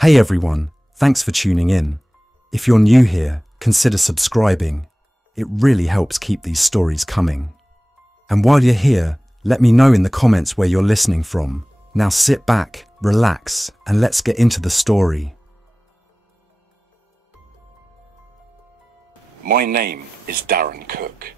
Hey everyone, thanks for tuning in. If you're new here, consider subscribing. It really helps keep these stories coming. And while you're here, let me know in the comments where you're listening from. Now sit back, relax, and let's get into the story. My name is Darren Cook.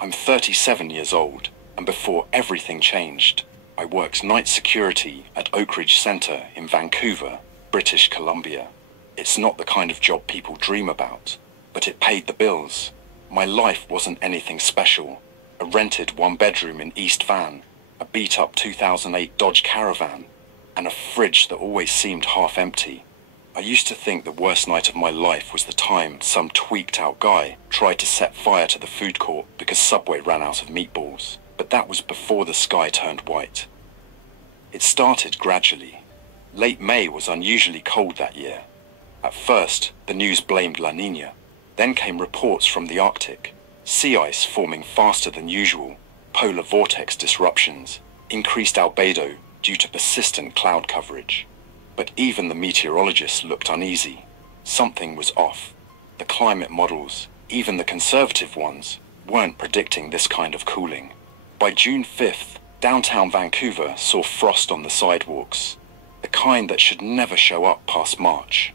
I'm 37 years old, and before everything changed, I worked night security at Oak Ridge Centre in Vancouver, British Columbia. It's not the kind of job people dream about, but it paid the bills. My life wasn't anything special. A rented one-bedroom in East Van, a beat-up 2008 Dodge Caravan, and a fridge that always seemed half empty. I used to think the worst night of my life was the time some tweaked-out guy tried to set fire to the food court because Subway ran out of meatballs. But that was before the sky turned white. It started gradually. Late May was unusually cold that year. At first, the news blamed La Niña. Then came reports from the Arctic. Sea ice forming faster than usual, polar vortex disruptions, increased albedo due to persistent cloud coverage. But even the meteorologists looked uneasy. Something was off. The climate models, even the conservative ones, weren't predicting this kind of cooling. By June 5th, downtown Vancouver saw frost on the sidewalks, the kind that should never show up past March.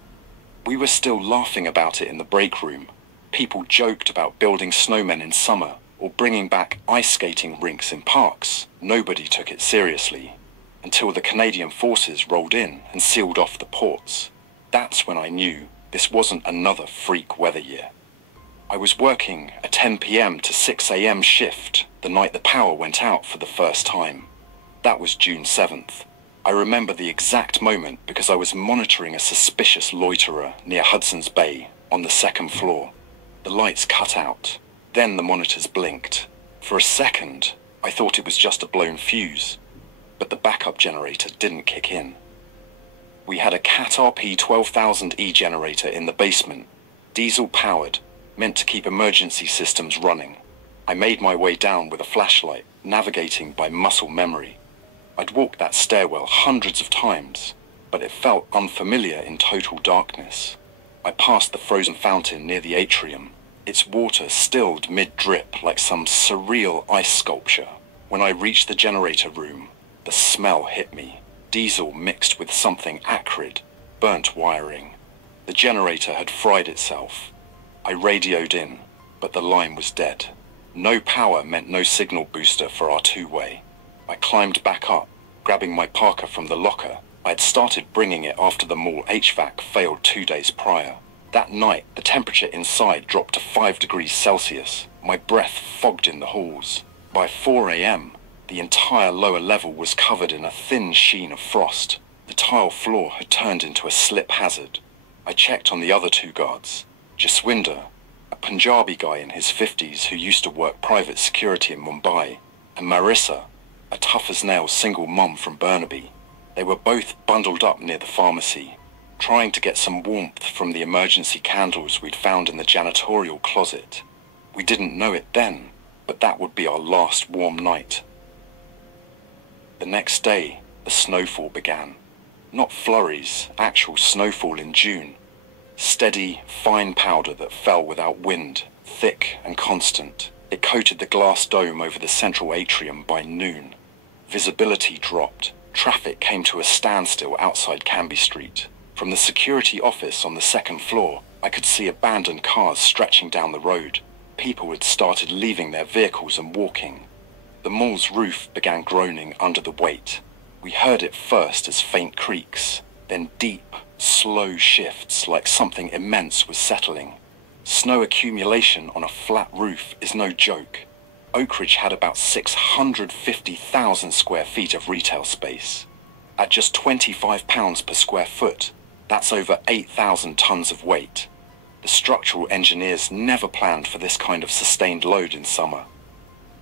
We were still laughing about it in the break room. People joked about building snowmen in summer or bringing back ice skating rinks in parks. Nobody took it seriously until the Canadian forces rolled in and sealed off the ports. That's when I knew this wasn't another freak weather year. I was working a 10 p.m. to 6 a.m. shift the night the power went out for the first time. That was June 7th. I remember the exact moment because I was monitoring a suspicious loiterer near Hudson's Bay on the second floor. The lights cut out. Then the monitors blinked. For a second, I thought it was just a blown fuse, but the backup generator didn't kick in. We had a Cat RP 12,000E generator in the basement, diesel-powered, meant to keep emergency systems running. I made my way down with a flashlight, navigating by muscle memory. I'd walked that stairwell hundreds of times, but it felt unfamiliar in total darkness. I passed the frozen fountain near the atrium, its water stilled mid-drip like some surreal ice sculpture. When I reached the generator room, the smell hit me. Diesel mixed with something acrid, burnt wiring. The generator had fried itself. I radioed in, but the line was dead. No power meant no signal booster for our two-way. I climbed back up, grabbing my parka from the locker. I had started bringing it after the mall HVAC failed 2 days prior. That night, the temperature inside dropped to 5 degrees Celsius. My breath fogged in the halls. By 4 a.m., the entire lower level was covered in a thin sheen of frost. The tile floor had turned into a slip hazard. I checked on the other two guards. Jaswinder, a Punjabi guy in his 50s who used to work private security in Mumbai, and Marissa, a tough-as-nails single mum from Burnaby. They were both bundled up near the pharmacy, trying to get some warmth from the emergency candles we'd found in the janitorial closet. We didn't know it then, but that would be our last warm night. The next day, the snowfall began. Not flurries, actual snowfall in June. Steady, fine powder that fell without wind, thick and constant. It coated the glass dome over the central atrium by noon. Visibility dropped. Traffic came to a standstill outside Canby Street. From the security office on the second floor, I could see abandoned cars stretching down the road. People had started leaving their vehicles and walking. The mall's roof began groaning under the weight. We heard it first as faint creaks, then deep, slow shifts like something immense was settling. Snow accumulation on a flat roof is no joke. Oak Ridge had about 650,000 square feet of retail space. At just £25 per square foot, that's over 8,000 tons of weight. The structural engineers never planned for this kind of sustained load in summer.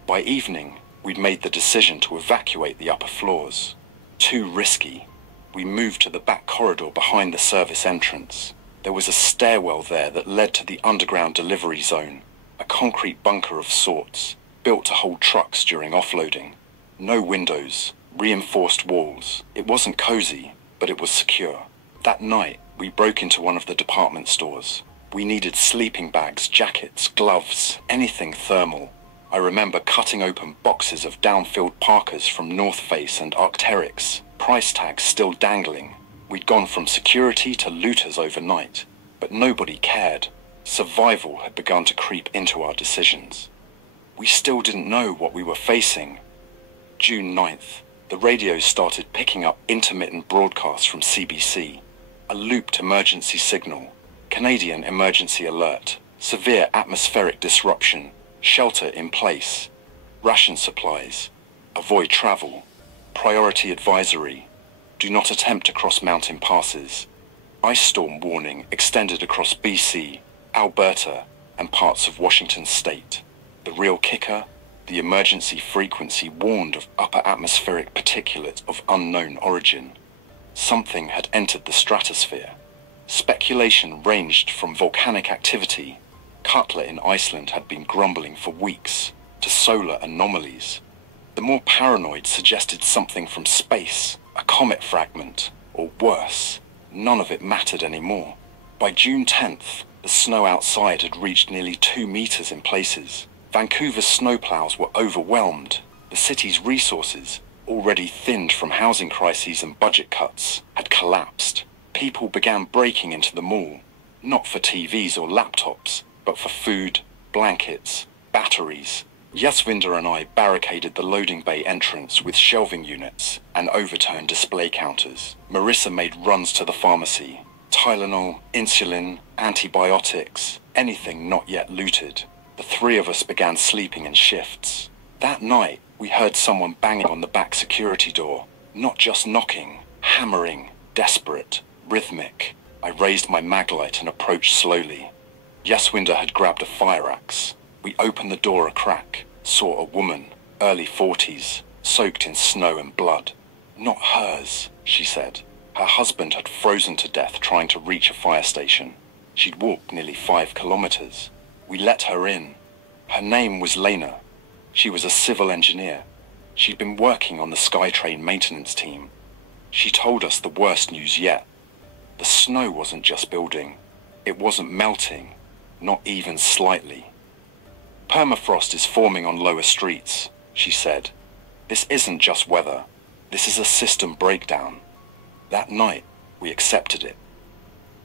By evening, we'd made the decision to evacuate the upper floors. Too risky. We moved to the back corridor behind the service entrance. There was a stairwell there that led to the underground delivery zone, a concrete bunker of sorts, built to hold trucks during offloading. No windows, reinforced walls. It wasn't cozy, but it was secure. That night, we broke into one of the department stores. We needed sleeping bags, jackets, gloves, anything thermal. I remember cutting open boxes of down-filled parkas from North Face and Arc'teryx, price tags still dangling. We'd gone from security to looters overnight, but nobody cared. Survival had begun to creep into our decisions. We still didn't know what we were facing. June 9th, the radios started picking up intermittent broadcasts from CBC. A looped emergency signal, Canadian emergency alert, severe atmospheric disruption, shelter in place, ration supplies, avoid travel, priority advisory, do not attempt to cross mountain passes. Ice storm warning extended across BC, Alberta, and parts of Washington state. The real kicker? The emergency frequency warned of upper atmospheric particulates of unknown origin. Something had entered the stratosphere. Speculation ranged from volcanic activity, Cutler in Iceland had been grumbling for weeks, to solar anomalies. The more paranoid suggested something from space, a comet fragment, or worse. None of it mattered anymore. By June 10th, the snow outside had reached nearly 2 meters in places. Vancouver's snowplows were overwhelmed. The city's resources, already thinned from housing crises and budget cuts, had collapsed. People began breaking into the mall, not for TVs or laptops, but for food, blankets, batteries. Yasvinder and I barricaded the loading bay entrance with shelving units and overturned display counters. Marissa made runs to the pharmacy. Tylenol, insulin, antibiotics, anything not yet looted. The three of us began sleeping in shifts. That night, we heard someone banging on the back security door. Not just knocking, hammering, desperate, rhythmic. I raised my maglite and approached slowly. Yaswinder had grabbed a fire axe. We opened the door a crack, saw a woman, early 40s, soaked in snow and blood. Not hers, she said. Her husband had frozen to death trying to reach a fire station. She'd walked nearly 5 kilometers. We let her in. Her name was Lena. She was a civil engineer. She'd been working on the SkyTrain maintenance team. She told us the worst news yet. The snow wasn't just building. It wasn't melting, not even slightly. Permafrost is forming on lower streets, she said. This isn't just weather. This is a system breakdown. That night, we accepted it.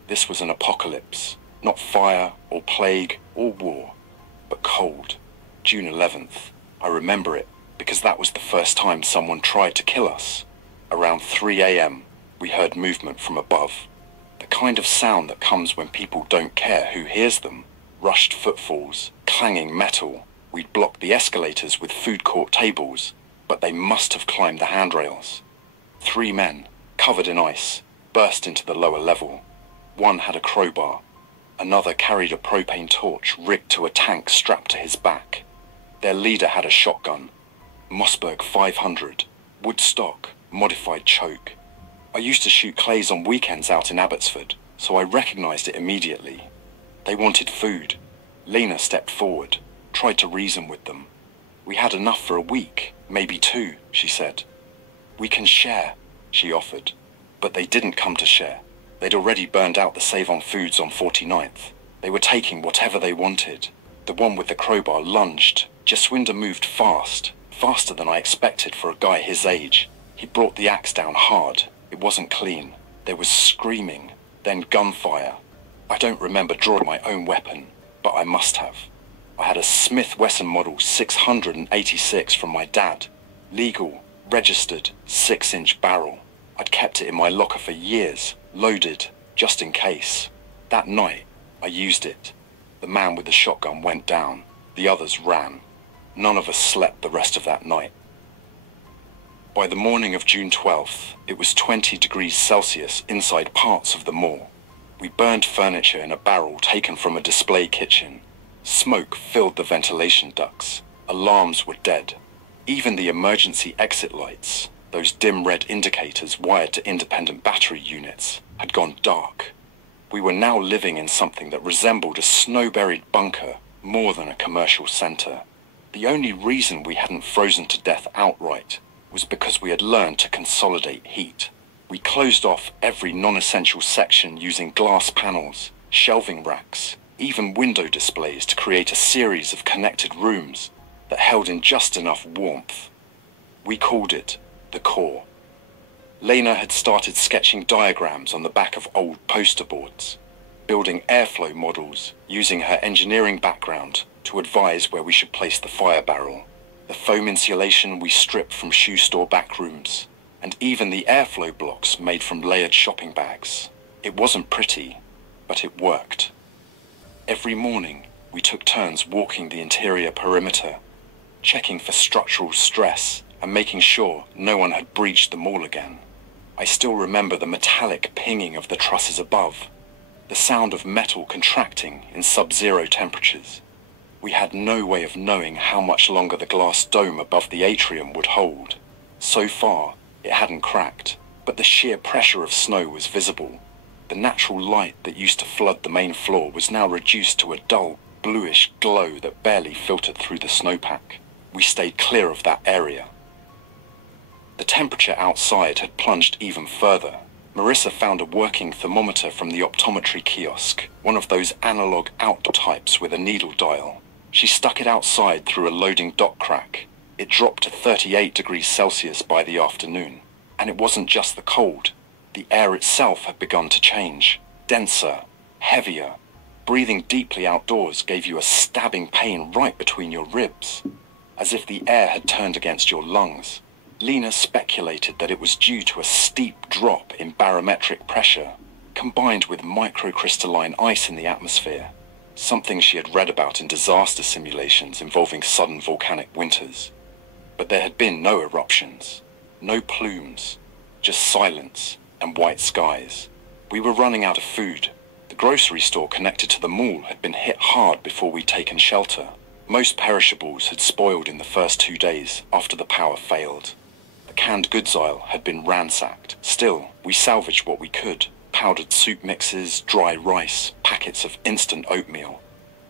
This was an apocalypse, not fire or plague or war, but cold. June 11th. I remember it because that was the first time someone tried to kill us. Around 3 a.m., we heard movement from above. The kind of sound that comes when people don't care who hears them. Rushed footfalls, clanging metal. We'd blocked the escalators with food court tables, but they must have climbed the handrails. 3 men, covered in ice, burst into the lower level. One had a crowbar. Another carried a propane torch rigged to a tank strapped to his back. Their leader had a shotgun. Mossberg 500, wood stock, modified choke. I used to shoot clays on weekends out in Abbotsford, so I recognized it immediately. They wanted food. Lena stepped forward, tried to reason with them. We had enough for a week, maybe 2, she said. We can share, she offered. But they didn't come to share. They'd already burned out the Save-On Foods on 49th. They were taking whatever they wanted. The one with the crowbar lunged. Jaswinder moved fast, faster than I expected for a guy his age. He brought the axe down hard. It wasn't clean. There was screaming, then gunfire. I don't remember drawing my own weapon, but I must have. I had a Smith Wesson Model 686 from my dad. Legal, registered, 6-inch barrel. I'd kept it in my locker for years, loaded, just in case. That night, I used it. The man with the shotgun went down. The others ran. None of us slept the rest of that night. By the morning of June 12th, it was 20 degrees Celsius inside parts of the mall. We burned furniture in a barrel taken from a display kitchen. Smoke filled the ventilation ducts. Alarms were dead. Even the emergency exit lights, those dim red indicators wired to independent battery units, had gone dark. We were now living in something that resembled a snow-buried bunker more than a commercial center. The only reason we hadn't frozen to death outright was because we had learned to consolidate heat. We closed off every non-essential section using glass panels, shelving racks, even window displays to create a series of connected rooms that held in just enough warmth. We called it the core. Lena had started sketching diagrams on the back of old poster boards, building airflow models using her engineering background to advise where we should place the fire barrel, the foam insulation we stripped from shoe store back rooms, and even the airflow blocks made from layered shopping bags. It wasn't pretty, but it worked. Every morning, we took turns walking the interior perimeter, checking for structural stress and making sure no one had breached the mall again. I still remember the metallic pinging of the trusses above, the sound of metal contracting in sub-zero temperatures. We had no way of knowing how much longer the glass dome above the atrium would hold. So far, it hadn't cracked, but the sheer pressure of snow was visible. The natural light that used to flood the main floor was now reduced to a dull, bluish glow that barely filtered through the snowpack. We stayed clear of that area. The temperature outside had plunged even further. Marissa found a working thermometer from the optometry kiosk, one of those analog outdoor types with a needle dial. She stuck it outside through a loading dock crack. It dropped to 38 degrees Celsius by the afternoon. And it wasn't just the cold. The air itself had begun to change. Denser, heavier. Breathing deeply outdoors gave you a stabbing pain right between your ribs, as if the air had turned against your lungs. Lena speculated that it was due to a steep drop in barometric pressure, combined with microcrystalline ice in the atmosphere, something she had read about in disaster simulations involving sudden volcanic winters. But there had been no eruptions, no plumes, just silence and white skies. We were running out of food. The grocery store connected to the mall had been hit hard before we'd taken shelter. Most perishables had spoiled in the first 2 days after the power failed. The canned goods aisle had been ransacked. Still, we salvaged what we could. Powdered soup mixes, dry rice, packets of instant oatmeal,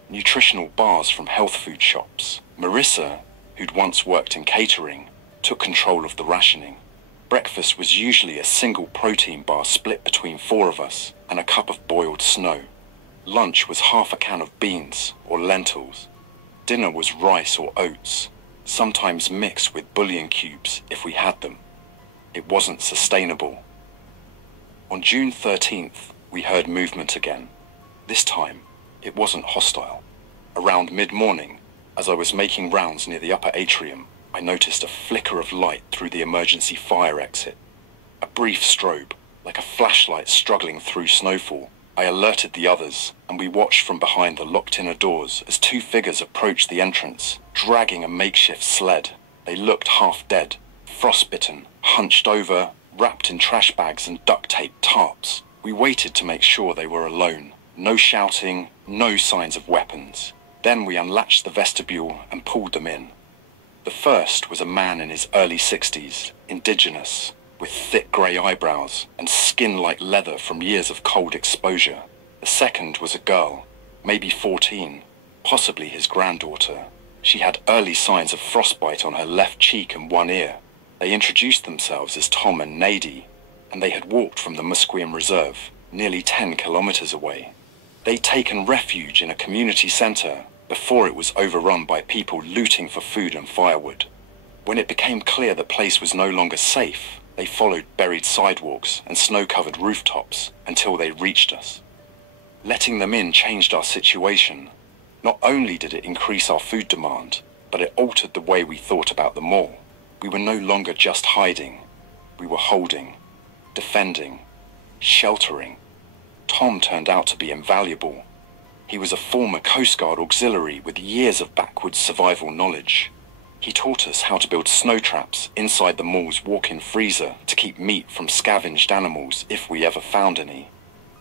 nutritional bars from health food shops. Marissa, who'd once worked in catering, took control of the rationing. Breakfast was usually a single protein bar split between 4 of us and a cup of boiled snow. Lunch was half a can of beans or lentils. Dinner was rice or oats, sometimes mixed with bouillon cubes if we had them. It wasn't sustainable. On June 13th, we heard movement again. This time, it wasn't hostile. Around mid-morning, as I was making rounds near the upper atrium, I noticed a flicker of light through the emergency fire exit. A brief strobe, like a flashlight struggling through snowfall. I alerted the others, and we watched from behind the locked-inner doors as 2 figures approached the entrance, dragging a makeshift sled. They looked half dead, frostbitten, hunched over, wrapped in trash bags and duct-taped tarps. We waited to make sure they were alone. No shouting, no signs of weapons. Then we unlatched the vestibule and pulled them in. The first was a man in his early 60s, indigenous, with thick grey eyebrows and skin like leather from years of cold exposure. The second was a girl, maybe 14, possibly his granddaughter. She had early signs of frostbite on her left cheek and one ear. They introduced themselves as Tom and Nadie, and they had walked from the Musqueam Reserve, nearly 10 kilometers away. They'd taken refuge in a community centre before it was overrun by people looting for food and firewood. When it became clear the place was no longer safe, they followed buried sidewalks and snow-covered rooftops until they reached us. Letting them in changed our situation. Not only did it increase our food demand, but it altered the way we thought about the mall. We were no longer just hiding. We were holding, defending, sheltering. Tom turned out to be invaluable. He was a former Coast Guard auxiliary with years of backwoods survival knowledge. He taught us how to build snow traps inside the mall's walk-in freezer to keep meat from scavenged animals if we ever found any.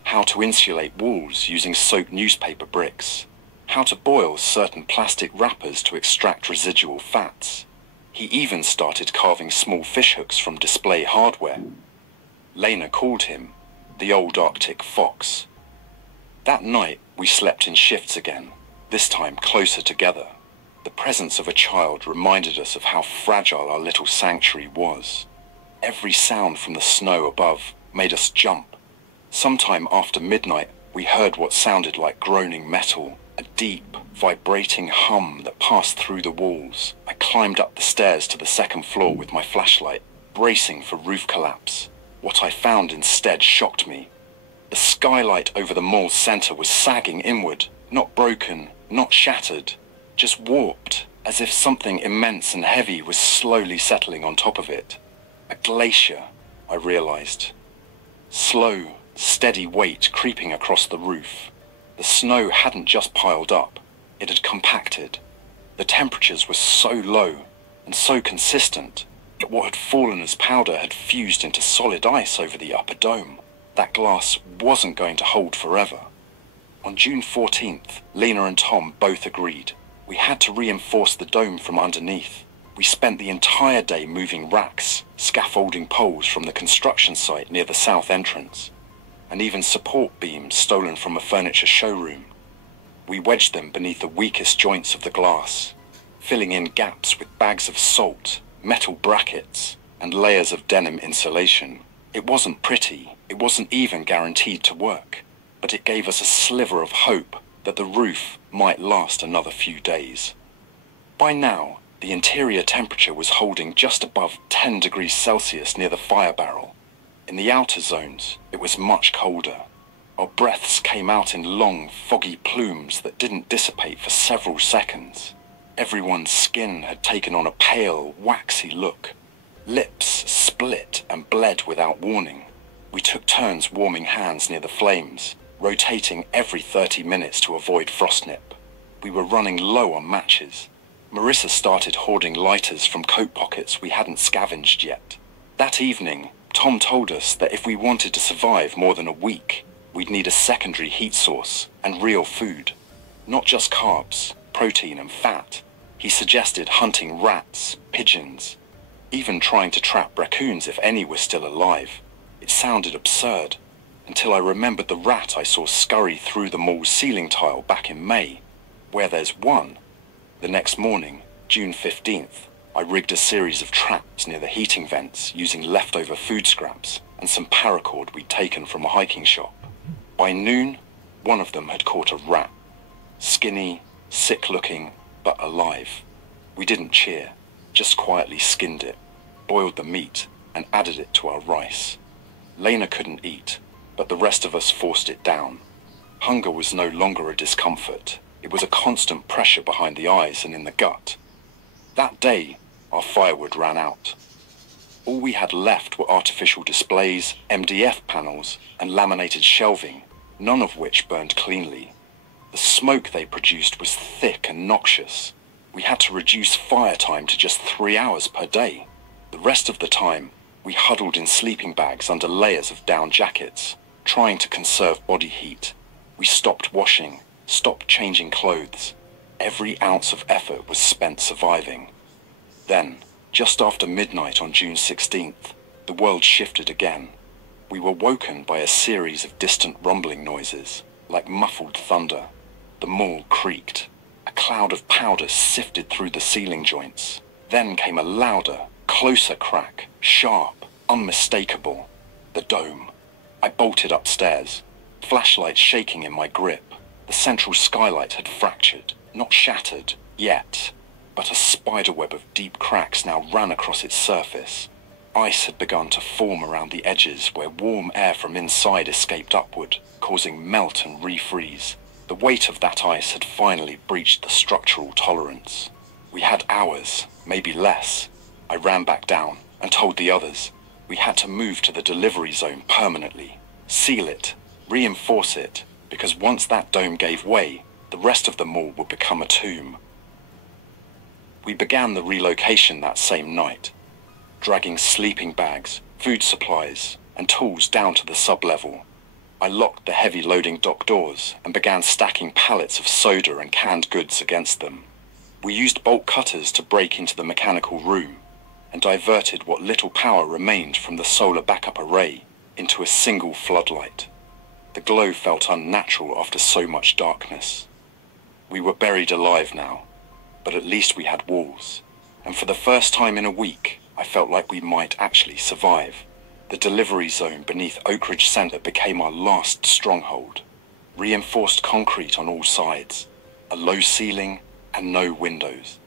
How to insulate walls using soaked newspaper bricks. How to boil certain plastic wrappers to extract residual fats. He even started carving small fishhooks from display hardware. Lena called him the old Arctic fox. That night, we slept in shifts again, this time closer together. The presence of a child reminded us of how fragile our little sanctuary was. Every sound from the snow above made us jump. Sometime after midnight, we heard what sounded like groaning metal, a deep, vibrating hum that passed through the walls. I climbed up the stairs to the second floor with my flashlight, bracing for roof collapse. What I found instead shocked me. The skylight over the mall's center was sagging inward, not broken, not shattered, just warped, as if something immense and heavy was slowly settling on top of it. A glacier, I realized. Slow, steady weight creeping across the roof. The snow hadn't just piled up, it had compacted. The temperatures were so low and so consistent that what had fallen as powder had fused into solid ice over the upper dome. That glass wasn't going to hold forever. On June 14th, Lena and Tom both agreed. We had to reinforce the dome from underneath. We spent the entire day moving racks, scaffolding poles from the construction site near the south entrance, and even support beams stolen from a furniture showroom. We wedged them beneath the weakest joints of the glass, filling in gaps with bags of salt, metal brackets, and layers of denim insulation. It wasn't pretty, it wasn't even guaranteed to work, but it gave us a sliver of hope that the roof might last another few days. By now, the interior temperature was holding just above 10 degrees Celsius near the fire barrel. In the outer zones, it was much colder. Our breaths came out in long, foggy plumes that didn't dissipate for several seconds. Everyone's skin had taken on a pale, waxy look. Lips split and bled without warning. We took turns warming hands near the flames, rotating every 30 minutes to avoid frostnip. We were running low on matches. Marissa started hoarding lighters from coat pockets we hadn't scavenged yet. That evening, Tom told us that if we wanted to survive more than a week, we'd need a secondary heat source and real food. Not just carbs, protein and fat. He suggested hunting rats, pigeons, even trying to trap raccoons if any were still alive. It sounded absurd, until I remembered the rat I saw scurry through the mall's ceiling tile back in May. Where there's one. The next morning, June 15th, I rigged a series of traps near the heating vents using leftover food scraps and some paracord we'd taken from a hiking shop. By noon, one of them had caught a rat. Skinny, sick-looking, but alive. We didn't cheer, just quietly skinned it, boiled the meat, and added it to our rice. Lena couldn't eat, but the rest of us forced it down. Hunger was no longer a discomfort. It was a constant pressure behind the eyes and in the gut. That day, our firewood ran out. All we had left were artificial displays, MDF panels, and laminated shelving, none of which burned cleanly. The smoke they produced was thick and noxious. We had to reduce fire time to just 3 hours per day. The rest of the time, we huddled in sleeping bags under layers of down jackets, trying to conserve body heat. We stopped washing, stopped changing clothes. Every ounce of effort was spent surviving. Then, just after midnight on June 16th, the world shifted again. We were woken by a series of distant rumbling noises, like muffled thunder. The mall creaked. A cloud of powder sifted through the ceiling joints. Then came a louder, closer crack, sharp, unmistakable. The dome. I bolted upstairs, flashlight shaking in my grip. The central skylight had fractured, not shattered, yet, but a spiderweb of deep cracks now ran across its surface. Ice had begun to form around the edges where warm air from inside escaped upward, causing melt and refreeze. The weight of that ice had finally breached the structural tolerance. We had hours, maybe less. I ran back down and told the others we had to move to the delivery zone permanently, seal it, reinforce it, because once that dome gave way, the rest of the mall would become a tomb. We began the relocation that same night, dragging sleeping bags, food supplies, and tools down to the sub-level. I locked the heavy loading dock doors and began stacking pallets of soda and canned goods against them. We used bolt cutters to break into the mechanical room and diverted what little power remained from the solar backup array into a single floodlight. The glow felt unnatural after so much darkness. We were buried alive now, but at least we had walls, and for the first time in a week, I felt like we might actually survive. The delivery zone beneath Oakridge Center became our last stronghold. Reinforced concrete on all sides, a low ceiling, and no windows.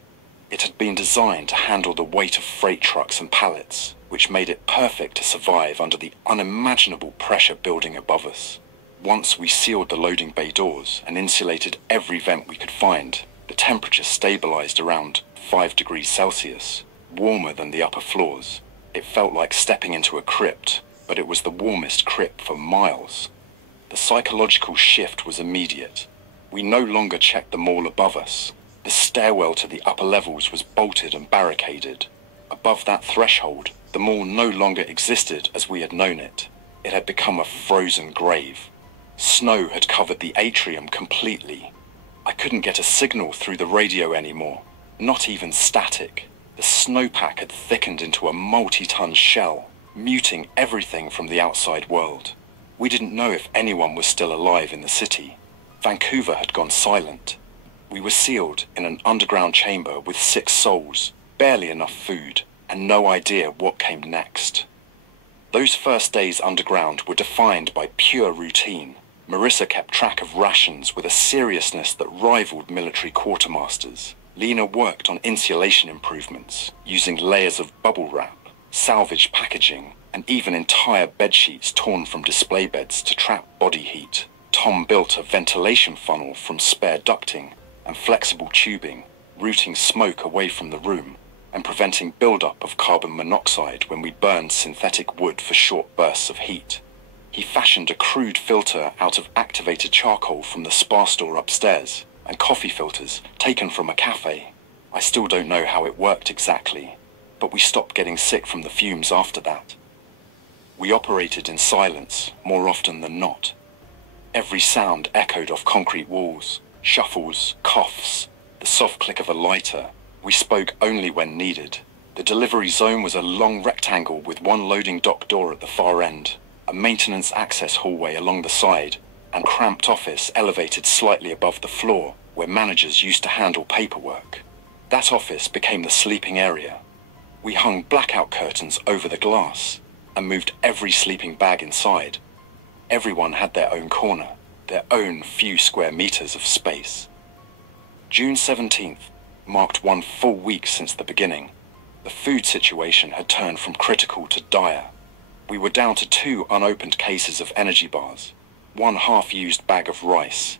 It had been designed to handle the weight of freight trucks and pallets, which made it perfect to survive under the unimaginable pressure building above us. Once we sealed the loading bay doors and insulated every vent we could find, the temperature stabilized around 5 degrees Celsius, warmer than the upper floors. It felt like stepping into a crypt, but it was the warmest crypt for miles. The psychological shift was immediate. We no longer checked the mall above us. The stairwell to the upper levels was bolted and barricaded. Above that threshold, the mall no longer existed as we had known it. It had become a frozen grave. Snow had covered the atrium completely. I couldn't get a signal through the radio anymore, not even static. The snowpack had thickened into a multi-ton shell, muting everything from the outside world. We didn't know if anyone was still alive in the city. Vancouver had gone silent. We were sealed in an underground chamber with 6 souls, barely enough food, and no idea what came next. Those first days underground were defined by pure routine. Marissa kept track of rations with a seriousness that rivaled military quartermasters. Lena worked on insulation improvements, using layers of bubble wrap, salvaged packaging, and even entire bedsheets torn from display beds to trap body heat. Tom built a ventilation funnel from spare ducting and flexible tubing, routing smoke away from the room and preventing buildup of carbon monoxide when we burned synthetic wood for short bursts of heat. He fashioned a crude filter out of activated charcoal from the spa store upstairs and coffee filters taken from a cafe. I still don't know how it worked exactly, but we stopped getting sick from the fumes after that. We operated in silence more often than not. Every sound echoed off concrete walls, shuffles, coughs, the soft click of a lighter. We spoke only when needed. The delivery zone was a long rectangle with one loading dock door at the far end, a maintenance access hallway along the side, and cramped office elevated slightly above the floor where managers used to handle paperwork. That office became the sleeping area. We hung blackout curtains over the glass and moved every sleeping bag inside. Everyone had their own corner, their own few square meters of space. June 17th marked one full week since the beginning. The food situation had turned from critical to dire. We were down to 2 unopened cases of energy bars, 1 half-used bag of rice,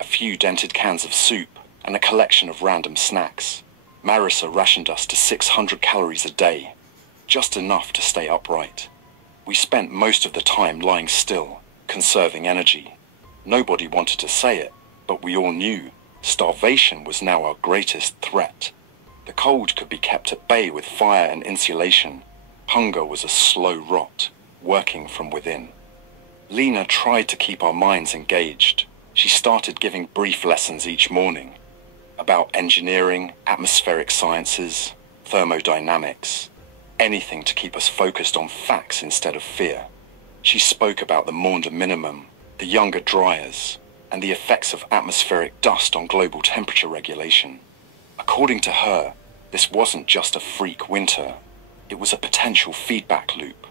a few dented cans of soup, and a collection of random snacks. Marissa rationed us to 600 calories a day, just enough to stay upright. We spent most of the time lying still, conserving energy. Nobody wanted to say it, but we all knew starvation was now our greatest threat. The cold could be kept at bay with fire and insulation. Hunger was a slow rot, working from within. Lena tried to keep our minds engaged. She started giving brief lessons each morning about engineering, atmospheric sciences, thermodynamics, anything to keep us focused on facts instead of fear. She spoke about the Maunder minimum, the Younger dryers, and the effects of atmospheric dust on global temperature regulation. According to her, this wasn't just a freak winter. It was a potential feedback loop.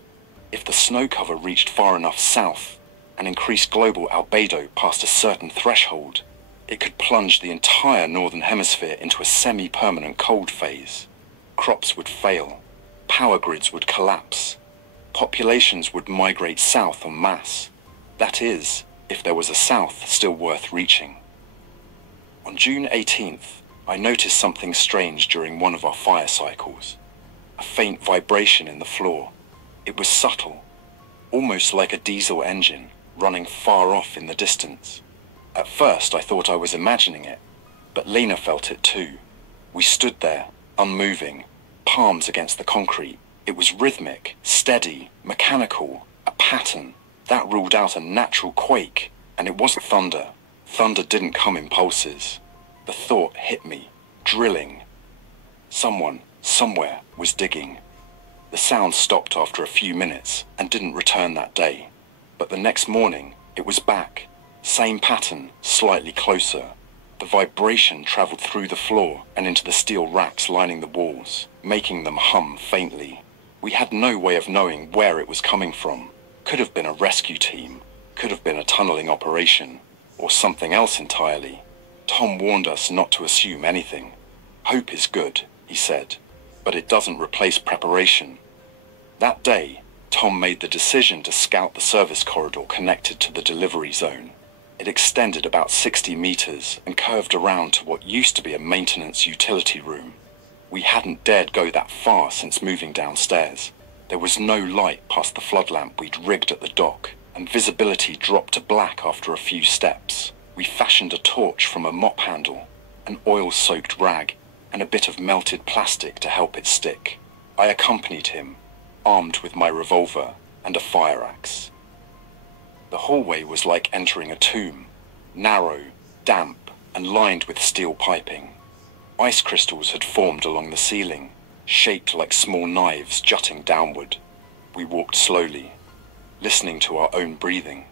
If the snow cover reached far enough south and increased global albedo past a certain threshold, it could plunge the entire northern hemisphere into a semi-permanent cold phase. Crops would fail, power grids would collapse, populations would migrate south en masse. That is, if there was a south still worth reaching. On June 18th, I noticed something strange during one of our fire cycles. A faint vibration in the floor. It was subtle, almost like a diesel engine running far off in the distance. At first I thought I was imagining it, but Lena felt it too. We stood there, unmoving, palms against the concrete. It was rhythmic, steady, mechanical, a pattern. That ruled out a natural quake, and it wasn't thunder. Thunder didn't come in pulses. The thought hit me, drilling. Someone, somewhere, was digging. The sound stopped after a few minutes and didn't return that day. But the next morning, it was back. Same pattern, slightly closer. The vibration traveled through the floor and into the steel racks lining the walls. making them hum faintly. We had no way of knowing where it was coming from. Could have been a rescue team, could have been a tunneling operation, or something else entirely. Tom warned us not to assume anything. Hope is good, he said, but it doesn't replace preparation. That day, Tom made the decision to scout the service corridor connected to the delivery zone. It extended about 60 meters and curved around to what used to be a maintenance utility room. We hadn't dared go that far since moving downstairs. There was no light past the flood lamp we'd rigged at the dock, and visibility dropped to black after a few steps. We fashioned a torch from a mop handle, an oil-soaked rag, and a bit of melted plastic to help it stick. I accompanied him, armed with my revolver and a fire axe. The hallway was like entering a tomb, narrow, damp, and lined with steel piping. Ice crystals had formed along the ceiling, shaped like small knives jutting downward. We walked slowly, listening to our own breathing.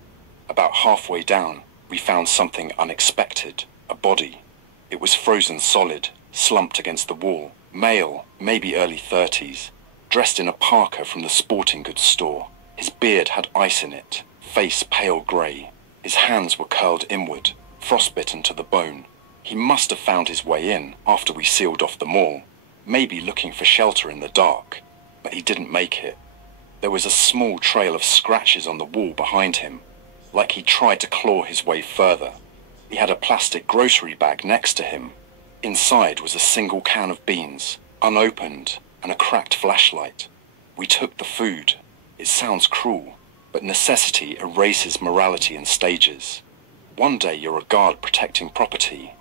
About halfway down, we found something unexpected, a body. It was frozen solid, slumped against the wall, male, maybe early 30s, dressed in a parka from the sporting goods store. His beard had ice in it, face pale grey. His hands were curled inward, frostbitten to the bone. He must have found his way in after we sealed off the mall, maybe looking for shelter in the dark, but he didn't make it. There was a small trail of scratches on the wall behind him, like he tried to claw his way further. He had a plastic grocery bag next to him. Inside was a single can of beans, unopened, and a cracked flashlight. We took the food. It sounds cruel, but necessity erases morality in stages. One day you're a guard protecting property.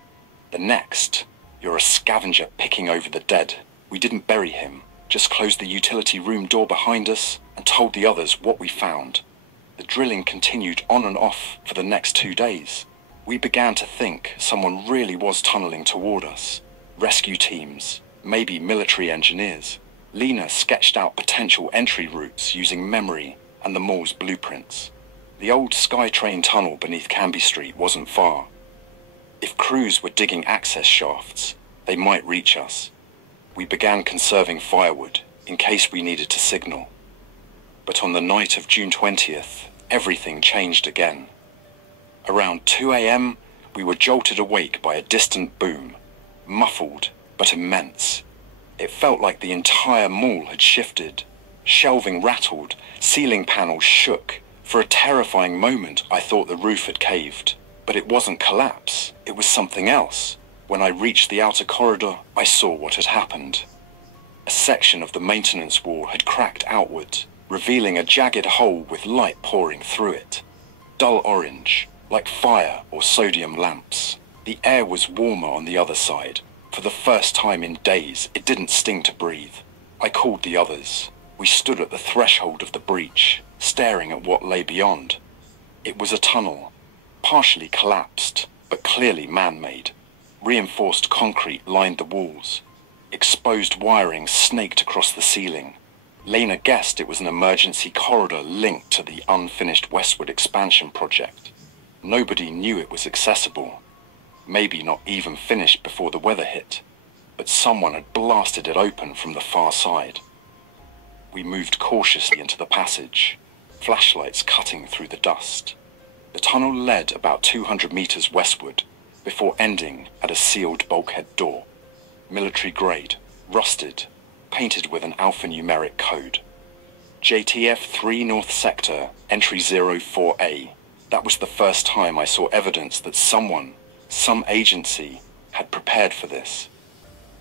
The next, you're a scavenger picking over the dead. We didn't bury him, just closed the utility room door behind us and told the others what we found. The drilling continued on and off for the next 2 days. We began to think someone really was tunneling toward us. Rescue teams, maybe military engineers. Lena sketched out potential entry routes using memory and the mall's blueprints. The old SkyTrain tunnel beneath Canby Street wasn't far. If crews were digging access shafts, they might reach us. We began conserving firewood in case we needed to signal. But on the night of June 20th, everything changed again. Around 2 a.m., we were jolted awake by a distant boom, muffled but immense. It felt like the entire mall had shifted. Shelving rattled, ceiling panels shook. For a terrifying moment, I thought the roof had caved. But it wasn't collapse, it was something else. When I reached the outer corridor, I saw what had happened. A section of the maintenance wall had cracked outward, revealing a jagged hole with light pouring through it. Dull orange, like fire or sodium lamps. The air was warmer on the other side. For the first time in days, it didn't sting to breathe. I called the others. We stood at the threshold of the breach, staring at what lay beyond. It was a tunnel, partially collapsed, but clearly man-made. Reinforced concrete lined the walls. Exposed wiring snaked across the ceiling. Lena guessed it was an emergency corridor linked to the unfinished westward expansion project. Nobody knew it was accessible. Maybe not even finished before the weather hit, but someone had blasted it open from the far side. We moved cautiously into the passage, flashlights cutting through the dust. The tunnel led about 200 meters westward, before ending at a sealed bulkhead door. Military grade, rusted, painted with an alphanumeric code. JTF 3 North Sector, entry 04A. That was the first time I saw evidence that someone, some agency, had prepared for this.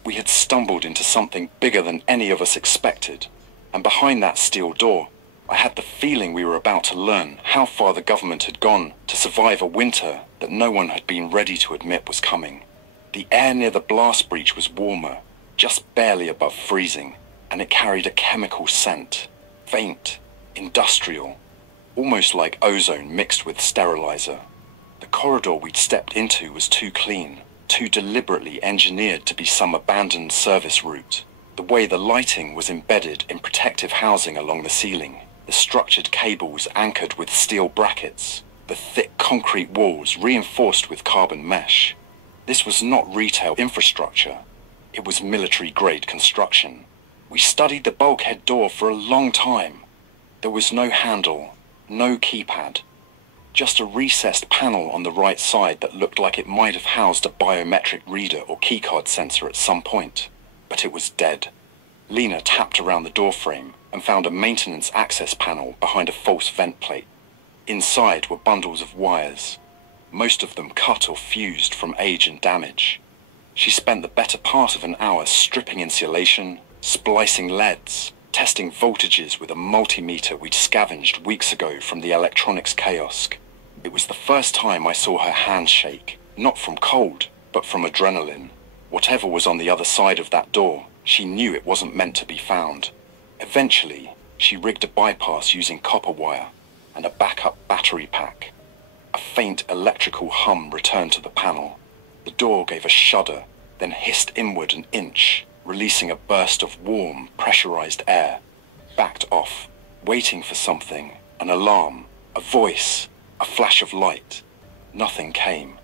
We had stumbled into something bigger than any of us expected, and behind that steel door, I had the feeling we were about to learn how far the government had gone to survive a winter that no one had been ready to admit was coming. The air near the blast breach was warmer, just barely above freezing, and it carried a chemical scent, faint, industrial, almost like ozone mixed with sterilizer. The corridor we'd stepped into was too clean, too deliberately engineered to be some abandoned service route. The way the lighting was embedded in protective housing along the ceiling, the structured cables anchored with steel brackets, the thick concrete walls reinforced with carbon mesh. This was not retail infrastructure. It was military-grade construction. We studied the bulkhead door for a long time. There was no handle, no keypad, just a recessed panel on the right side that looked like it might have housed a biometric reader or keycard sensor at some point, but it was dead. Lena tapped around the doorframe and found a maintenance access panel behind a false vent plate. Inside were bundles of wires, most of them cut or fused from age and damage. She spent the better part of an hour stripping insulation, splicing leads, testing voltages with a multimeter we'd scavenged weeks ago from the electronics kiosk. It was the first time I saw her hands shake, not from cold, but from adrenaline. Whatever was on the other side of that door, she knew it wasn't meant to be found. Eventually, she rigged a bypass using copper wire and a backup battery pack. A faint electrical hum returned to the panel. The door gave a shudder, then hissed inward an inch, releasing a burst of warm, pressurized air. Backed off, waiting for something, an alarm, a voice, a flash of light. Nothing came.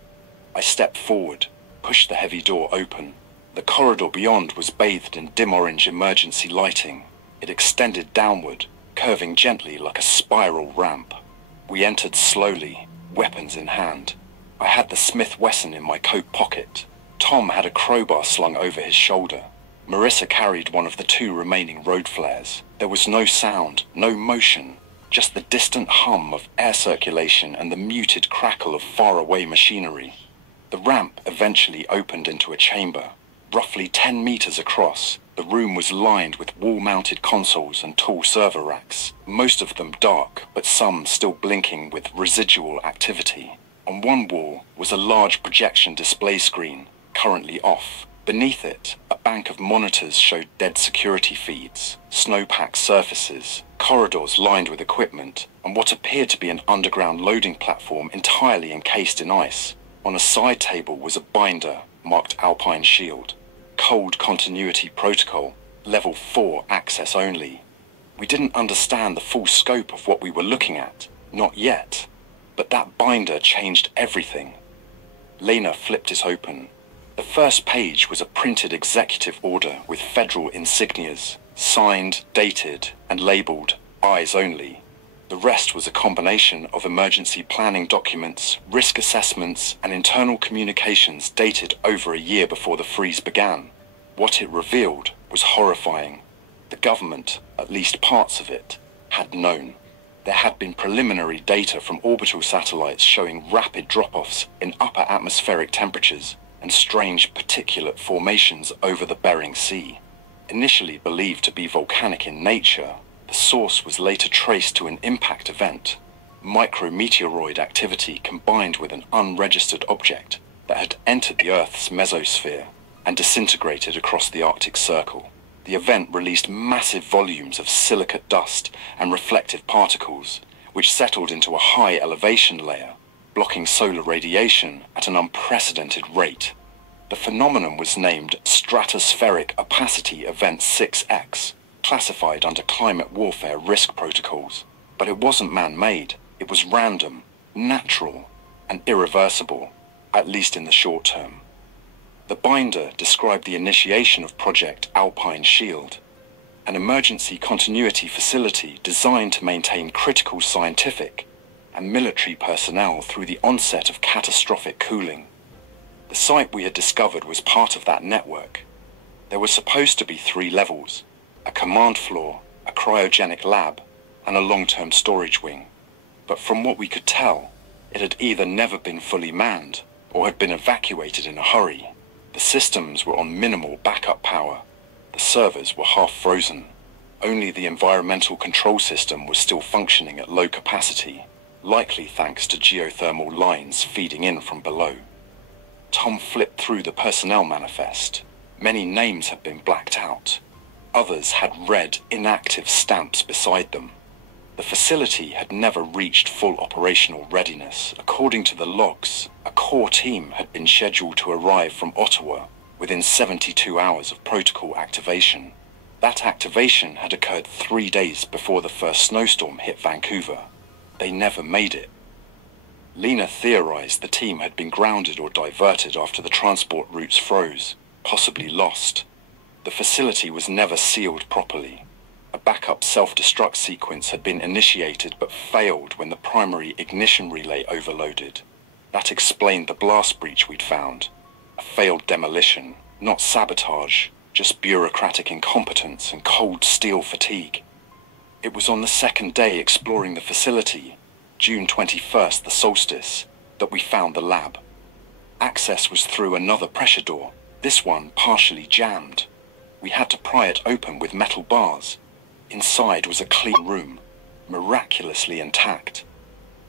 I stepped forward, pushed the heavy door open. The corridor beyond was bathed in dim orange emergency lighting. It extended downward, curving gently like a spiral ramp. We entered slowly, weapons in hand. I had the Smith Wesson in my coat pocket. Tom had a crowbar slung over his shoulder. Marissa carried one of the 2 remaining road flares. There was no sound, no motion, just the distant hum of air circulation and the muted crackle of faraway machinery. The ramp eventually opened into a chamber, roughly 10 meters across. The room was lined with wall-mounted consoles and tall server racks, most of them dark, but some still blinking with residual activity. On one wall was a large projection display screen, currently off. Beneath it, a bank of monitors showed dead security feeds, snowpack surfaces, corridors lined with equipment, and what appeared to be an underground loading platform entirely encased in ice. On a side table was a binder marked Alpine Shield. Cold Continuity Protocol, Level 4 access only. We didn't understand the full scope of what we were looking at, not yet, but that binder changed everything. Lena flipped it open. The first page was a printed executive order with federal insignias, signed, dated, and labeled Eyes Only. The rest was a combination of emergency planning documents, risk assessments, and internal communications dated over a year before the freeze began. What it revealed was horrifying. The government, at least parts of it, had known. There had been preliminary data from orbital satellites showing rapid drop-offs in upper atmospheric temperatures and strange particulate formations over the Bering Sea. Initially believed to be volcanic in nature, the source was later traced to an impact event, micrometeoroid activity combined with an unregistered object that had entered the Earth's mesosphere and disintegrated across the Arctic Circle. The event released massive volumes of silicate dust and reflective particles, which settled into a high elevation layer, blocking solar radiation at an unprecedented rate. The phenomenon was named Stratospheric Opacity Event 6X, classified under climate warfare risk protocols. But it wasn't man-made. It was random, natural, and irreversible, at least in the short term. The binder described the initiation of Project Alpine Shield, an emergency continuity facility designed to maintain critical scientific and military personnel through the onset of catastrophic cooling. The site we had discovered was part of that network. There were supposed to be 3 levels: a command floor, a cryogenic lab, and a long-term storage wing. But from what we could tell, it had either never been fully manned or had been evacuated in a hurry. The systems were on minimal backup power. The servers were half frozen. Only the environmental control system was still functioning at low capacity, likely thanks to geothermal lines feeding in from below. Tom flipped through the personnel manifest. Many names had been blacked out. Others had red, inactive stamps beside them. The facility had never reached full operational readiness. According to the logs, a core team had been scheduled to arrive from Ottawa within 72 hours of protocol activation. That activation had occurred 3 days before the first snowstorm hit Vancouver. They never made it. Lena theorized the team had been grounded or diverted after the transport routes froze, possibly lost. The facility was never sealed properly. A backup self-destruct sequence had been initiated but failed when the primary ignition relay overloaded. That explained the blast breach we'd found. A failed demolition, not sabotage, just bureaucratic incompetence and cold steel fatigue. It was on the second day exploring the facility, June 21st, the solstice, that we found the lab. Access was through another pressure door, this one partially jammed. We had to pry it open with metal bars. Inside was a clean room, miraculously intact.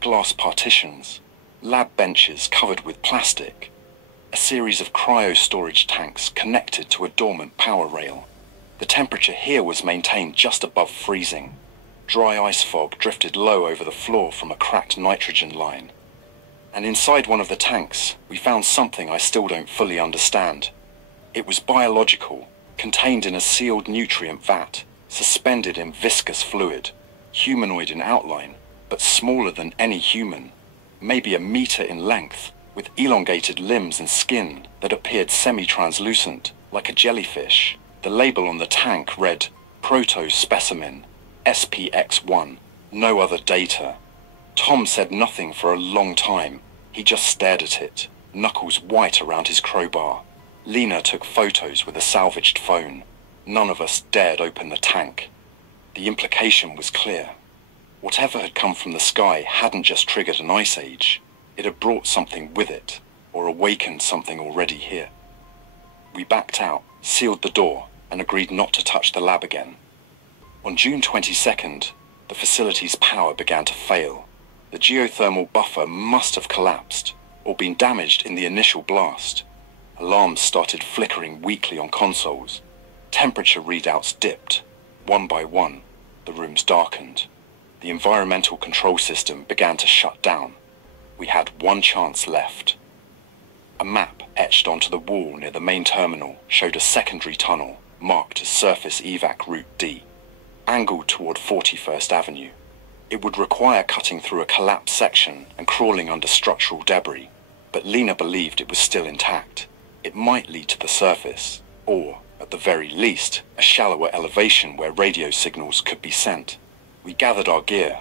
Glass partitions, lab benches covered with plastic, a series of cryo-storage tanks connected to a dormant power rail. The temperature here was maintained just above freezing. Dry ice fog drifted low over the floor from a cracked nitrogen line. And inside one of the tanks, we found something I still don't fully understand. It was biological, contained in a sealed nutrient vat, suspended in viscous fluid, humanoid in outline, but smaller than any human, maybe a meter in length, with elongated limbs and skin that appeared semi-translucent, like a jellyfish. The label on the tank read, Proto-Specimen, SPX1, no other data. Tom said nothing for a long time. He just stared at it, knuckles white around his crowbar. Lena took photos with a salvaged phone. None of us dared open the tank. The implication was clear. Whatever had come from the sky hadn't just triggered an ice age. It had brought something with it, or awakened something already here. We backed out, sealed the door, and agreed not to touch the lab again. On June 22nd, the facility's power began to fail. The geothermal buffer must have collapsed, or been damaged in the initial blast. Alarms started flickering weakly on consoles. Temperature readouts dipped. One by one, the rooms darkened. The environmental control system began to shut down. We had one chance left. A map etched onto the wall near the main terminal showed a secondary tunnel marked as Surface Evac Route D, angled toward 41st Avenue. It would require cutting through a collapsed section and crawling under structural debris, but Lena believed it was still intact. It might lead to the surface, or, at the very least, a shallower elevation where radio signals could be sent. We gathered our gear,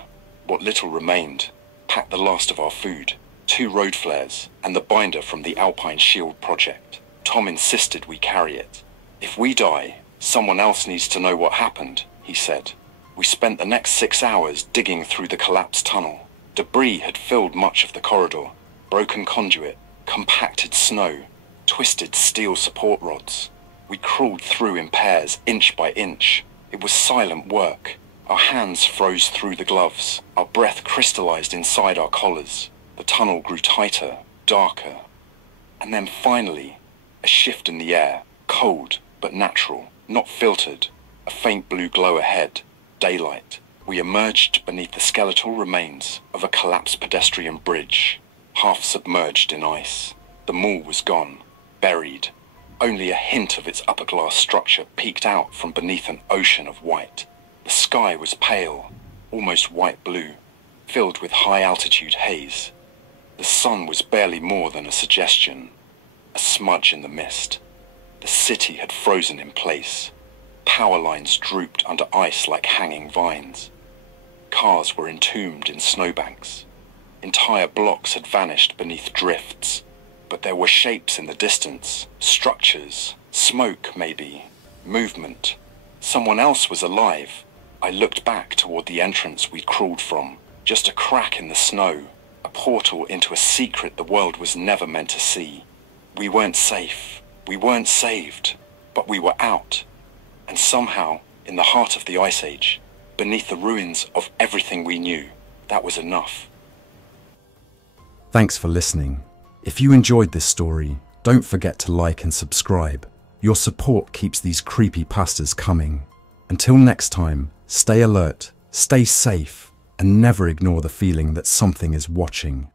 what little remained, packed the last of our food, 2 road flares, and the binder from the Alpine Shield project. Tom insisted we carry it. If we die, someone else needs to know what happened, he said. We spent the next 6 hours digging through the collapsed tunnel. Debris had filled much of the corridor, broken conduit, compacted snow, twisted steel support rods. We crawled through in pairs, inch by inch. It was silent work. Our hands froze through the gloves. Our breath crystallized inside our collars. The tunnel grew tighter, darker. And then finally, a shift in the air, cold but natural, not filtered. A faint blue glow ahead, daylight. We emerged beneath the skeletal remains of a collapsed pedestrian bridge, half submerged in ice. The mall was gone, buried. Only a hint of its upper glass structure peeked out from beneath an ocean of white. The sky was pale, almost white blue, filled with high-altitude haze. The sun was barely more than a suggestion, a smudge in the mist. The city had frozen in place. Power lines drooped under ice like hanging vines. Cars were entombed in snowbanks. Entire blocks had vanished beneath drifts. But there were shapes in the distance, structures, smoke maybe, movement. Someone else was alive. I looked back toward the entrance we'd crawled from, just a crack in the snow, a portal into a secret the world was never meant to see. We weren't safe, we weren't saved, but we were out. And somehow, in the heart of the Ice Age, beneath the ruins of everything we knew, that was enough. Thanks for listening. If you enjoyed this story, don't forget to like and subscribe. Your support keeps these creepypastas coming. Until next time, stay alert, stay safe, and never ignore the feeling that something is watching.